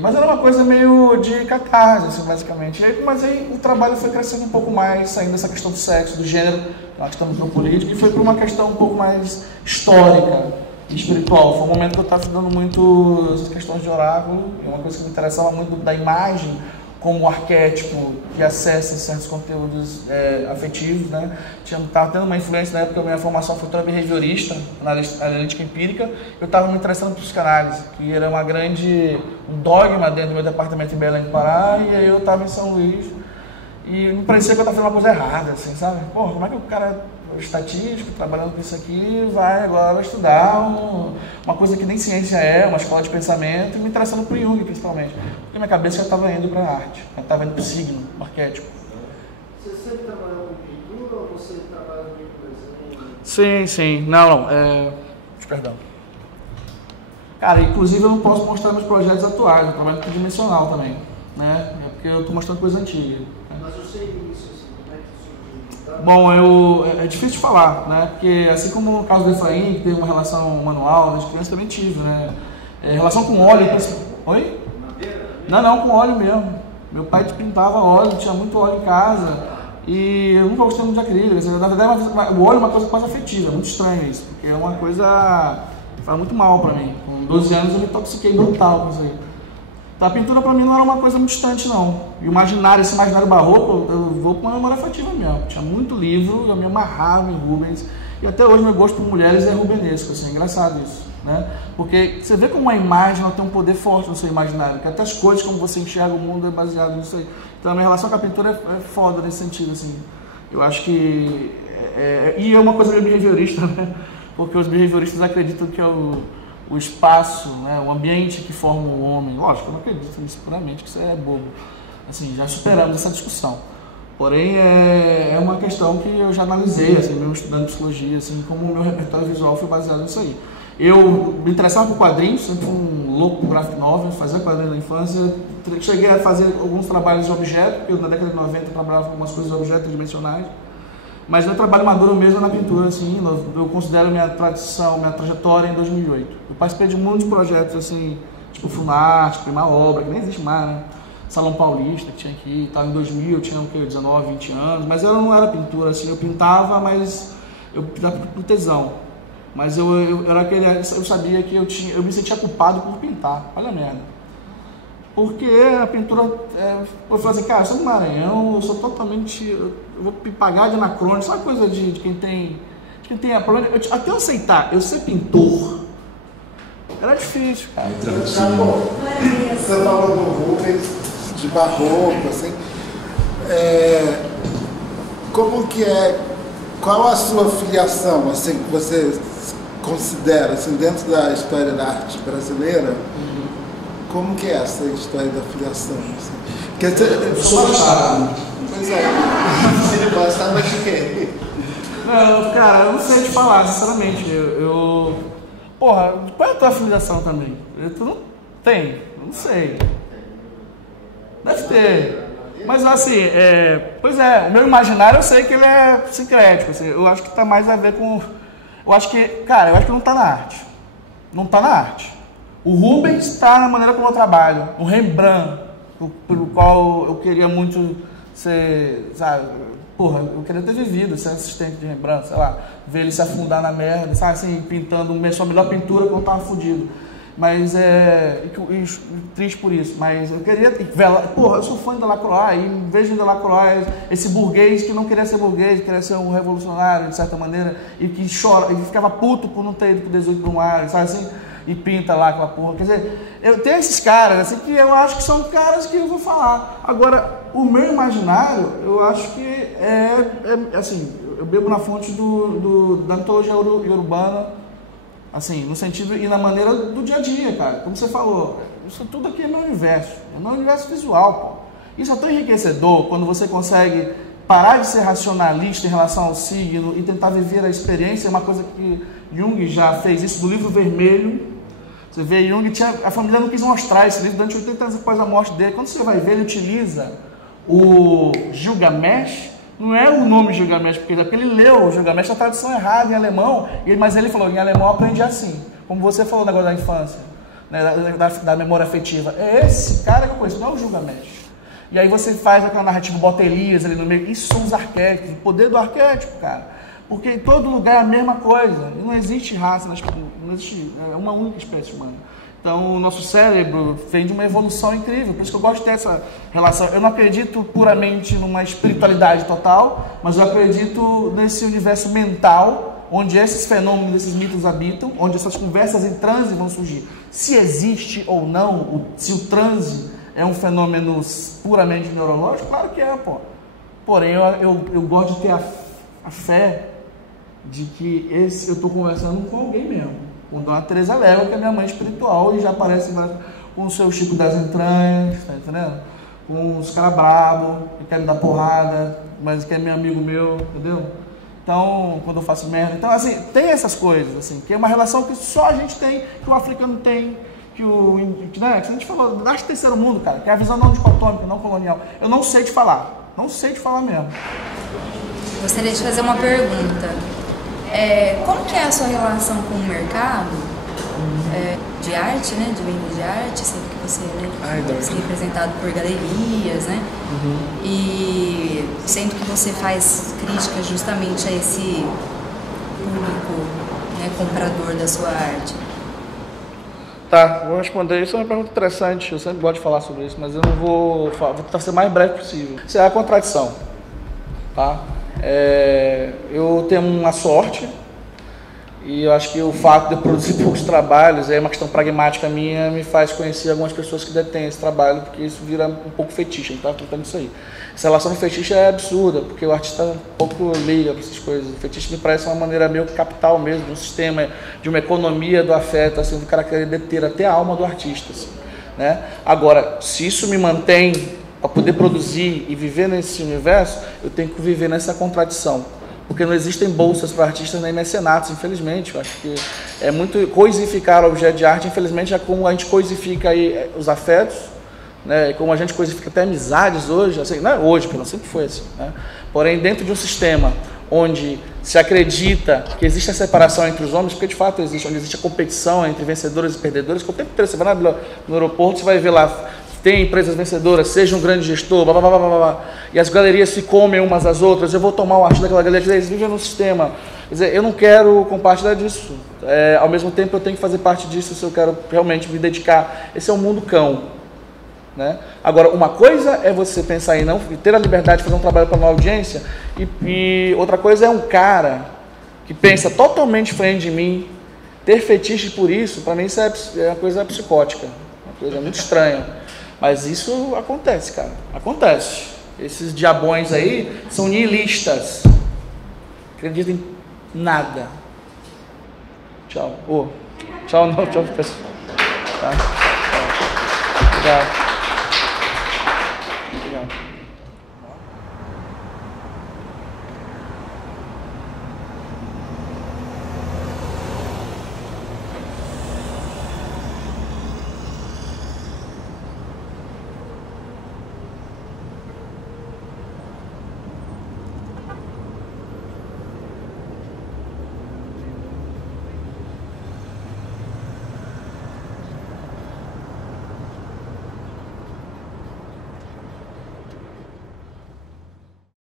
Mas era uma coisa meio de catarse, assim, basicamente. Mas aí o trabalho foi crescendo um pouco mais, saindo dessa questão do sexo, do gênero, uma questão do político, e foi para uma questão um pouco mais histórica e espiritual. Foi um momento que eu estava estudando muito essas questões de oráculo, e uma coisa que me interessava muito da imagem como arquétipo que acessa certos conteúdos afetivos, né? Estava tendo uma influência na época, a minha formação foi toda behaviorista, analítica empírica. Eu estava me interessando por psicanálise, que era um dogma dentro do meu departamento em Belém do Pará, e aí eu estava em São Luís, e me parecia que eu estava fazendo uma coisa errada, assim, sabe? Pô, como é que o cara estatístico, trabalhando com isso aqui, vai agora estudar uma coisa que nem ciência uma escola de pensamento, e me interessando por Jung, principalmente. Porque minha cabeça já estava indo para a arte, já estava indo para o signo, o arquétipo. Você sempre trabalhou com pintura ou você trabalha com desenho? Sim. Não. Perdão. Cara, inclusive eu não posso mostrar meus projetos atuais, eu trabalho com dimensional também, né? É porque eu estou mostrando coisa antiga. Mas eu sei isso, assim, como é que surgiu? Bom, é difícil de falar, né? Porque assim como no caso do Efraim, que teve uma relação manual, nas crianças também tive, né? Relação com óleo. Oi? Não, com óleo mesmo. Meu pai pintava óleo, tinha muito óleo em casa. E eu nunca gostei muito de acrílico. Assim, na verdade, o óleo é uma coisa quase afetiva, é muito estranho isso. Porque é uma coisa que faz muito mal pra mim. Com 12 anos eu me intoxiquei brutal com isso aí. A pintura pra mim não era uma coisa muito distante, não. E esse imaginário barroco, eu vou com uma memória afetiva mesmo. Tinha muito livro, eu me amarrava em Rubens. E até hoje meu gosto por mulheres é rubenesco, assim, é engraçado isso, né? Porque você vê como uma imagem ela tem um poder forte no seu imaginário, que até as coisas como você enxerga o mundo é baseado nisso aí. Então a minha relação com a pintura é foda nesse sentido, assim. Eu acho que... E é uma coisa meio behaviorista, né? Porque os behavioristas acreditam que é o espaço, né, o ambiente que forma o homem. Lógico, eu não acredito nisso puramente, que isso é bobo. Assim, já superamos essa discussão. Porém, é uma questão que eu já analisei, assim, mesmo estudando psicologia, assim, como o meu repertório visual foi baseado nisso aí. Eu me interessava por quadrinhos, sempre fui um louco por graphic novel, fazia quadrinhos na infância. Cheguei a fazer alguns trabalhos de objeto, porque eu, na década de 90 eu trabalhava com algumas coisas de objetos dimensionais. Mas meu trabalho maduro mesmo é na pintura, assim, eu considero minha tradição, minha trajetória em 2008. Eu participei de muitos projetos, assim, tipo Funarte, Prima Obra, que nem existe mais, né? Salão Paulista, que tinha aqui, tá? Em 2000 eu tinha, 19, 20 anos, mas eu não era pintura, assim, eu pintava, mas eu pintava por tesão. Mas eu era aquele, eu sabia que eu me sentia culpado por pintar, olha a merda. Porque a pintura, eu falei assim, cara, eu sou do Maranhão, eu sou totalmente, eu vou pagar de anacrônico, sabe coisa de quem tem problema, até eu aceitar, eu ser pintor, era difícil, cara. Você fala do Rubens, de barroco, assim, como que qual a sua filiação, assim, que você considera, assim, dentro da história da arte brasileira? Como que é essa história da filiação? Assim? Porque eu sou baixado. Pois é. Baixado, mas de quê? Não, cara, eu não sei te falar, sinceramente. Porra, qual é a tua filiação também? Tu não tem? Eu não sei. Deve ter. Mas assim, pois é, o meu imaginário eu sei que ele é sincrético. Assim, eu acho que tá mais a ver com... eu acho que não tá na arte. Não tá na arte. O Rubens está na maneira como eu trabalho. O Rembrandt, pelo qual eu queria muito ser, sabe? Porra, eu queria ter vivido, ser assistente de Rembrandt, sei lá, ver ele se afundar na merda, sabe, assim, pintando a melhor pintura quando eu tava fudido. Mas triste por isso. Mas eu queria, porra, eu sou fã de Delacroix, e vejo em Delacroix esse burguês que não queria ser burguês, queria ser um revolucionário, de certa maneira, e que chora, e ficava puto por não ter ido pro 18 Brumário, sabe assim? E pinta lá aquela porra. Quer dizer, eu tenho esses caras, assim, que eu acho que são caras que eu vou falar. Agora, o meu imaginário, eu acho que assim, eu bebo na fonte da mitologia urbana, assim, no sentido e na maneira do dia a dia, cara. Como você falou, isso tudo aqui é meu universo visual, pô. Isso é tão enriquecedor quando você consegue parar de ser racionalista em relação ao signo e tentar viver a experiência. É uma coisa que Jung já fez isso no livro vermelho. Você vê Jung, a família não quis mostrar esse livro durante 80 anos após a morte dele. Quando você vai ver, ele utiliza o Gilgamesh, não é o nome Gilgamesh, porque ele leu o Gilgamesh, a tradução errada em alemão, mas ele falou, em alemão eu aprendi assim, como você falou no negócio da infância, né, da memória afetiva. É esse cara que eu conheço, não é o Gilgamesh. E aí você faz aquela narrativa, bota Elias ali no meio, isso são os arquétipos, o poder do arquétipo, cara. Porque em todo lugar é a mesma coisa, não existe raça, não existe, é uma única espécie humana. Então o nosso cérebro vem de uma evolução incrível, por isso que eu gosto de ter essa relação. Eu não acredito puramente numa espiritualidade total, mas eu acredito nesse universo mental, onde esses fenômenos, esses mitos habitam, onde essas conversas em transe vão surgir. Se existe ou não, se o transe é um fenômeno puramente neurológico, claro que é, pô. Porém, eu gosto de ter a fé de que eu estou conversando com alguém mesmo. Com Dona Teresa Légua, que é minha mãe espiritual, e já aparece com o seu Chico das Entranhas, tá entendendo? Com os caras brabos, que querem dar porrada, mas que é meu amigo meu, entendeu? Então, quando eu faço merda. Então, assim, tem essas coisas, assim, que é uma relação que só a gente tem, que o africano tem, que a gente falou, arte terceiro mundo, cara, que é a visão não dicotômica, não colonial. Eu não sei te falar, não sei te falar mesmo. Gostaria de fazer uma pergunta. Como que é a sua relação com o mercado de arte, né, de venda de arte, sempre que você é representado por galerias, né, e sendo que você faz críticas justamente a esse público, né, comprador da sua arte? Tá, vou responder. Isso é uma pergunta interessante, eu sempre gosto de falar sobre isso, mas eu não vou tentar ser o mais breve possível. Isso é a contradição, tá? Eu tenho uma sorte, e eu acho que o fato de eu produzir poucos trabalhos, é uma questão pragmática minha, me faz conhecer algumas pessoas que detêm esse trabalho, porque isso vira um pouco fetiche, a gente está tratando isso aí. Essa relação do fetiche é absurda, porque o artista um pouco liga para essas coisas. O fetiche me parece uma maneira meio capital mesmo, de um sistema, de uma economia do afeto, assim, do cara querer deter até a alma do artista, assim, né? Agora, se isso me mantém para poder produzir e viver nesse universo, eu tenho que viver nessa contradição. Porque não existem bolsas para artistas nem mecenatos, infelizmente. Eu acho que é muito coisificar o objeto de arte, infelizmente, é como a gente coisifica aí os afetos, né? Como a gente coisifica até amizades hoje, assim, não é hoje, porque não sempre foi assim, né? Porém, dentro de um sistema onde se acredita que existe a separação entre os homens, porque de fato existe, onde existe a competição entre vencedores e perdedores, que o tempo inteiro você vai no aeroporto, você vai ver lá, tem empresas vencedoras, seja um grande gestor, blá, blá, blá, blá, blá, e as galerias se comem umas às outras, eu vou tomar o arte daquela galeria, eles vivem no sistema. Quer dizer, eu não quero compartilhar disso. Ao mesmo tempo, eu tenho que fazer parte disso se eu quero realmente me dedicar. Esse é um mundo cão, né? Agora, uma coisa é você pensar em não ter a liberdade de fazer um trabalho para uma audiência, e outra coisa é um cara que pensa totalmente diferente de mim, ter fetiche por isso, para mim isso é uma coisa psicótica, uma coisa muito estranha. Mas isso acontece, cara. Acontece. Esses diabões aí são nihilistas. Acreditam em nada. Tchau. Tchau não, tchau pessoal. Tá? Tchau.